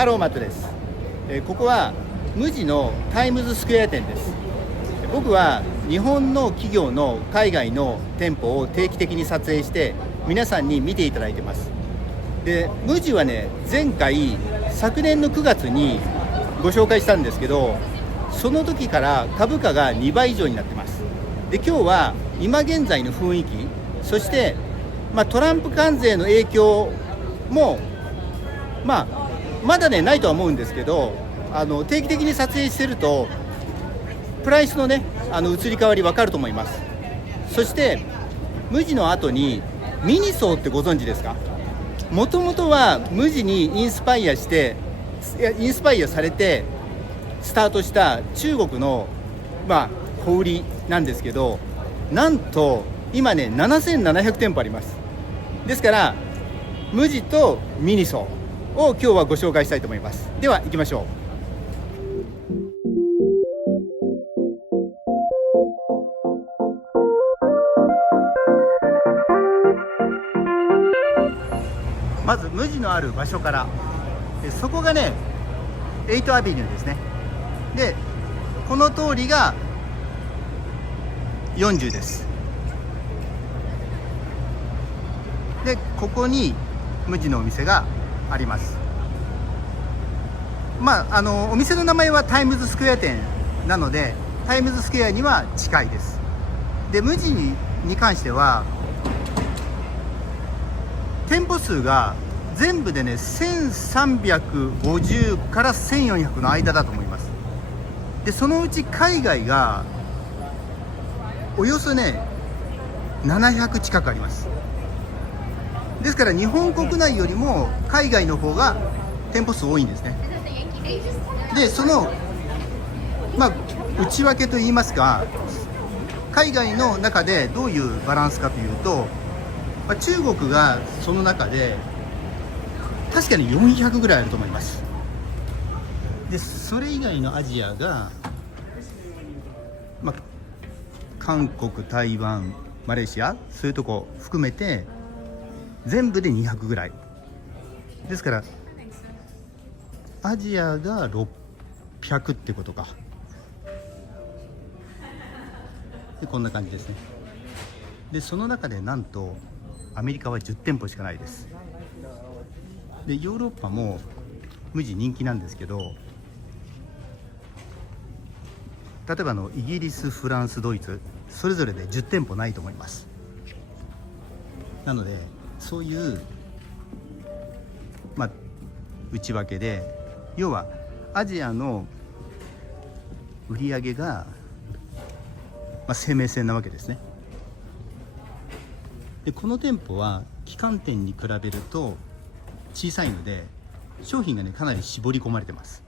ハローマットです。ここは無地のタイムズスクエア店です。僕は日本の企業の海外の店舗を定期的に撮影して皆さんに見ていただいてます。で、無地はね、前回昨年の9月にご紹介したんですけど、その時から株価が2倍以上になってます。で、今日は今現在の雰囲気、そして、トランプ関税の影響もまだねないとは思うんですけど、定期的に撮影してるとプライスのね移り変わり分かると思います。そして無地の後にミニソーってご存知ですか？もともとは無地にインスパイアされてスタートした中国の小売りなんですけど、なんと今ね7700店舗あります。ですから無地とミニソーを今日はご紹介したいと思います。では行きましょう。まず無地のある場所から、そこがね8アビニューですね。で、この通りが40です。で、ここに無地のお店があります。お店の名前はタイムズスクエア店なのでタイムズスクエアには近いです。で、無地に関しては店舗数が全部でね1350から1400の間だと思います。で、そのうち海外がおよそね700近くあります。ですから日本国内よりも海外の方が店舗数多いんですね。で、その内訳といいますか、海外の中でどういうバランスかというと、中国がその中で確かに400ぐらいあると思います。で、それ以外のアジアが、韓国、台湾、マレーシア、そういうとこ含めて全部で200ぐらいですから、アジアが600ってことか。で、こんな感じですね。で、その中でなんとアメリカは10店舗しかないです。で、ヨーロッパも無地人気なんですけど、例えばイギリス、フランス、ドイツ、それぞれで10店舗ないと思います。なのでそういう内訳で、要はアジアの売り上げが生命線なわけですね。で、この店舗は旗艦店に比べると小さいので商品がねかなり絞り込まれてます。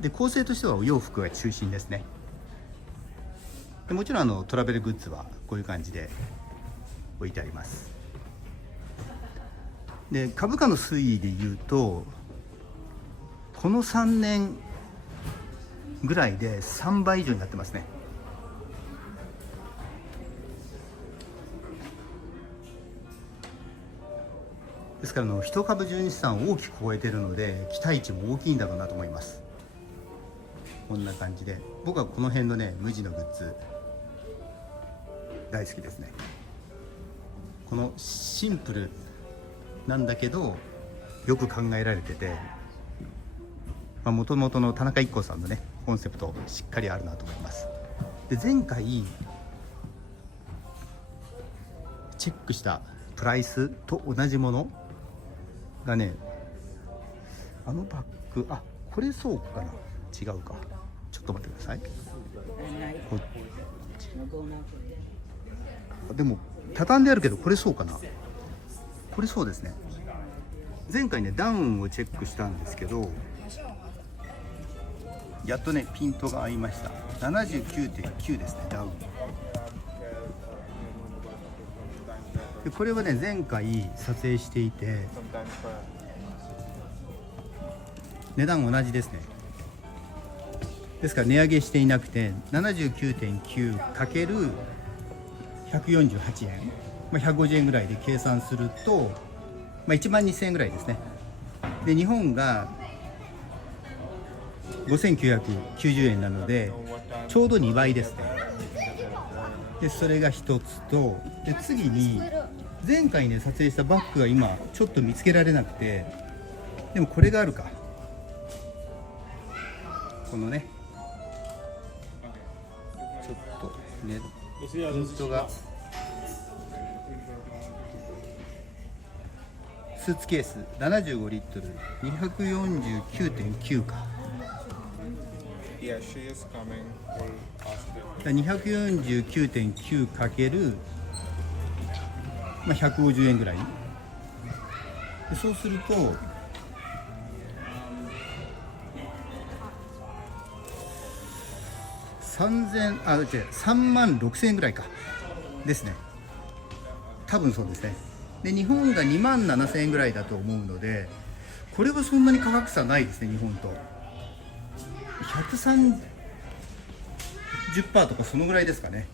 で、構成としてはお洋服が中心ですね。で、もちろんトラベルグッズはこういう感じで置いてあります。で、株価の推移でいうとこの3年ぐらいで3倍以上になってますね。ですから一株純資産を大きく超えているので期待値も大きいんだろうなと思います。こんな感じで僕はこの辺のね無地のグッズ大好きですね。このシンプルなんだけどよく考えられてて、もともとの田中一行さんのねコンセプトしっかりあるなと思います。で、前回チェックしたプライスと同じものがね、バッグ、これそうかな、違うか、ちょっと待ってください。でも畳んであるけどこれそうかな、これそうですね。前回ねダウンをチェックしたんですけど、やっとねピントが合いました。 79.9 ですね、ダウンで。これはね前回撮影していて値段同じですね。ですから値上げしていなくて 79.9×148 円、150円ぐらいで計算すると、1万2000円ぐらいですね。で日本が5990円なのでちょうど2倍ですね。でそれが一つと、で次に前回ね撮影したバッグが今ちょっと見つけられなくて、でもこれがあるか、このねちょっとねピントがスーツケース75リットル 249.9 か。Yeah, she is coming. We'll ask her. 249.9 かける、まあ、150円ぐらいで、そうすると3万6000円ぐらいかですね、多分そうですね。で日本が2万7000円ぐらいだと思うので、これはそんなに価格差ないですね。日本と130% とかそのぐらいですかね。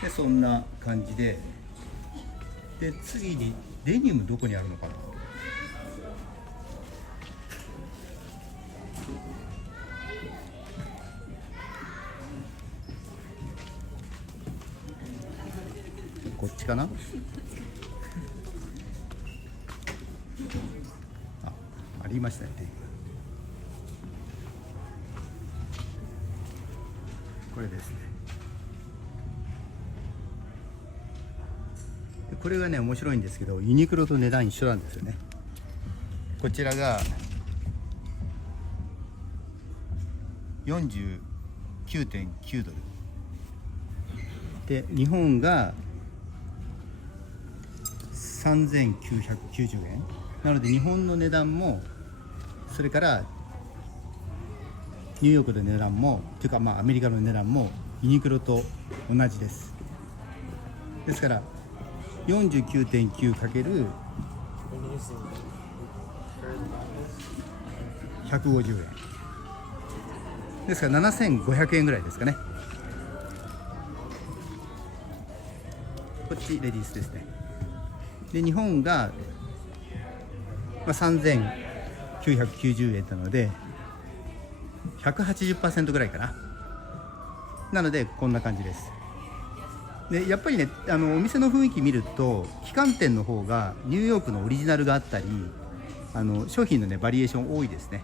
でそんな感じで、で次にデニムどこにあるのかな。こっちかな。ありましたね。これですね。これがね面白いんですけど、ユニクロと値段一緒なんですよね。こちらが 49.9 ドルで、日本が3990円なので、日本の値段もそれからニューヨークの値段もというか、まあアメリカの値段もユニクロと同じです。ですから 49.9 かける150円ですから7500円ぐらいですかね。こっちレディースですね。で日本が、3990円なので 180% ぐらいかな。なのでこんな感じです。でやっぱりね、お店の雰囲気見ると旗艦店の方がニューヨークのオリジナルがあったり、商品のねバリエーション多いですね。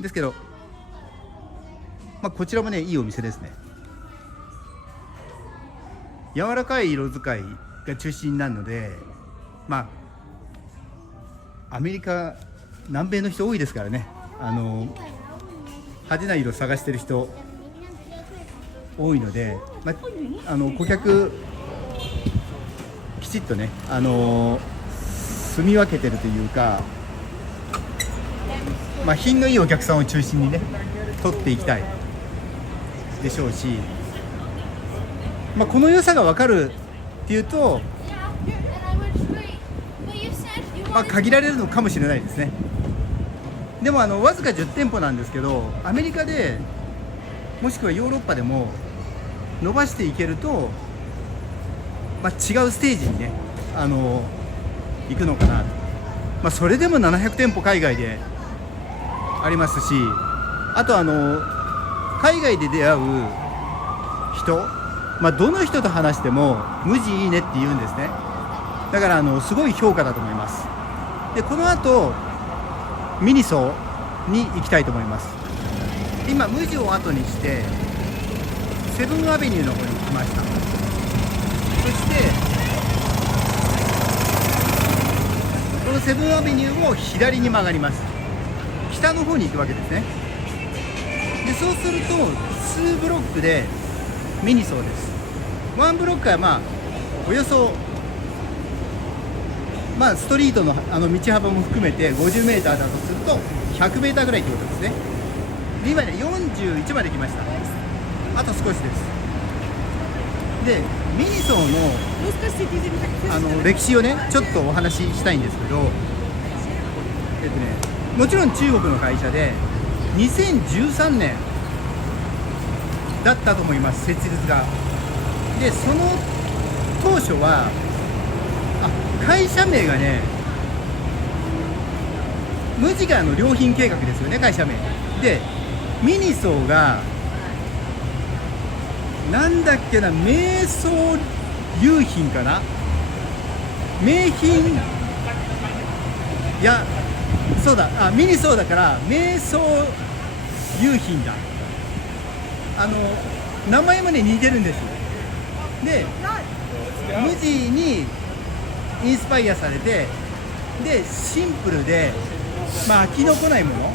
ですけど、こちらもねいいお店ですね。柔らかい色使いが中心なので、アメリカ南米の人多いですからね、派手な色探してる人多いので、顧客きちっとね、住み分けてるというか、品のいいお客さんを中心にね取っていきたいでしょうし、この良さが分かるっていうと、限られるのかもしれないですね。でもわずか10店舗なんですけど、アメリカでもしくはヨーロッパでも伸ばしていけると、違うステージにね行くのかなと。それでも700店舗海外でありますし、あと海外で出会う人、どの人と話しても無地いいねって言うんですね。だからすごい評価だと思います。でこの後ミニソーに行きたいと思います。今無地を後にしてセブンアベニューの方に来ました。そしてこのセブンアベニューを左に曲がります。北の方に行くわけですね。でそうすると2ブロックでミニソーです。1ブロックはおよそストリートの道幅も含めて 50m だとすると 100m ぐらいということですね。で今ね41まで来ました。あと少しです。でミニソーの歴史をねちょっとお話ししたいんですけど、もちろん中国の会社で2013年だったと思います、設立が。でその当初は会社名がね無地が良品計画ですよね、会社名で。ミニソーがなんだっけな、瞑想優品かな、名品、いやそうだ、ミニソーだから瞑想優品だ。名前もね似てるんです。で無地にインスパイアされて、でシンプルで、飽きのこないもの、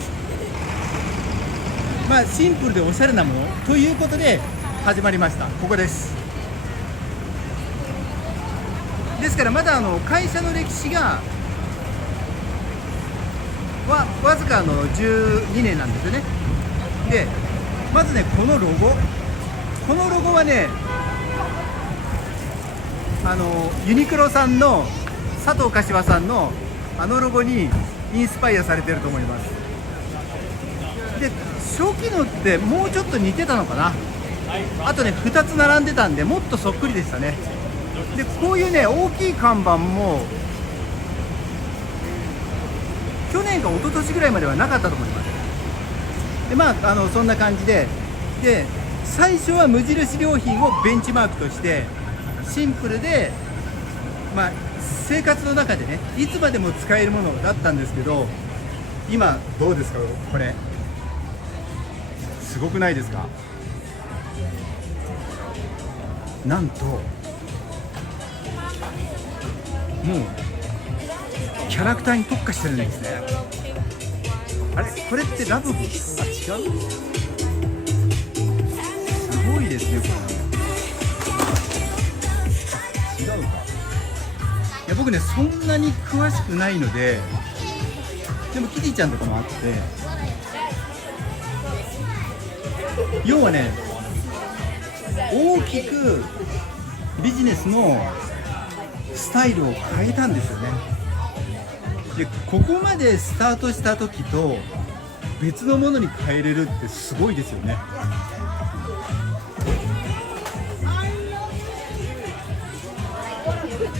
シンプルでおしゃれなものということで始まりました。ここです。ですからまだ会社の歴史がわずか12年なんですよね。でまずね、このロゴはね、ユニクロさんの佐藤柏さんのロゴにインスパイアされてると思います。で初期のってもうちょっと似てたのかな。あとね2つ並んでたんでもっとそっくりでしたね。でこういうね大きい看板も去年か一昨年ぐらいまではなかったと思います。でそんな感じで、最初は無印良品をベンチマークとしてシンプルで、生活の中でねいつまでも使えるものだったんですけど、今どうですか、これすごくないですか。なんともうキャラクターに特化してるんですね。あれこれってラブブ、違う、すごいですねこれ。違うか、いや僕ねそんなに詳しくないので、でもキティちゃんとかもあって、要はね大きくビジネスのスタイルを変えたんですよね。でここまでスタートした時と別のものに変えれるってすごいですよね。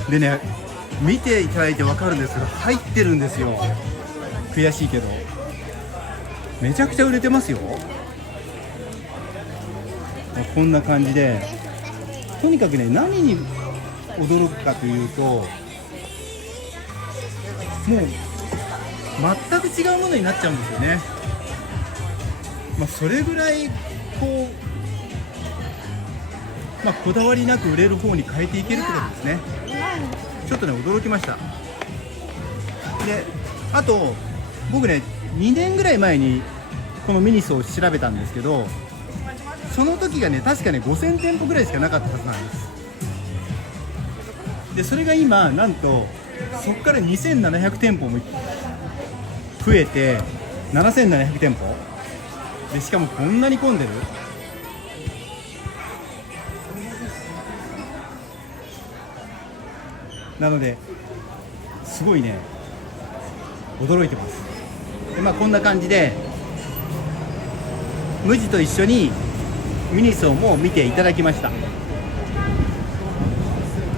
でね見ていただいて分かるんですけど入ってるんですよ。悔しいけどめちゃくちゃ売れてますよ。こんな感じで、とにかくね何に驚くかというと、もう全く違うものになっちゃうんですよね。それぐらいこう、こだわりなく売れる方に変えていけるってことですね。ちょっとね驚きました。であと僕ね2年ぐらい前にこのミニソを調べたんですけど、その時がね確かね5000店舗ぐらいしかなかったはずなんです。でそれが今なんとそこから2700店舗も増えて7700店舗で、しかもこんなに混んでる。なのですごいね驚いてます。でこんな感じで無地と一緒にミニソーも見ていただきました。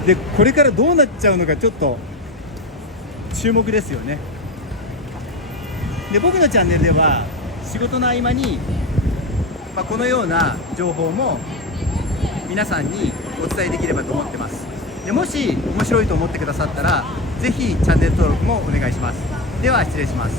でこれからどうなっちゃうのかちょっと注目ですよね。で僕のチャンネルでは仕事の合間に、このような情報も皆さんにお伝えできればと思ってます。でもし面白いと思ってくださったらぜひチャンネル登録もお願いします。では失礼します。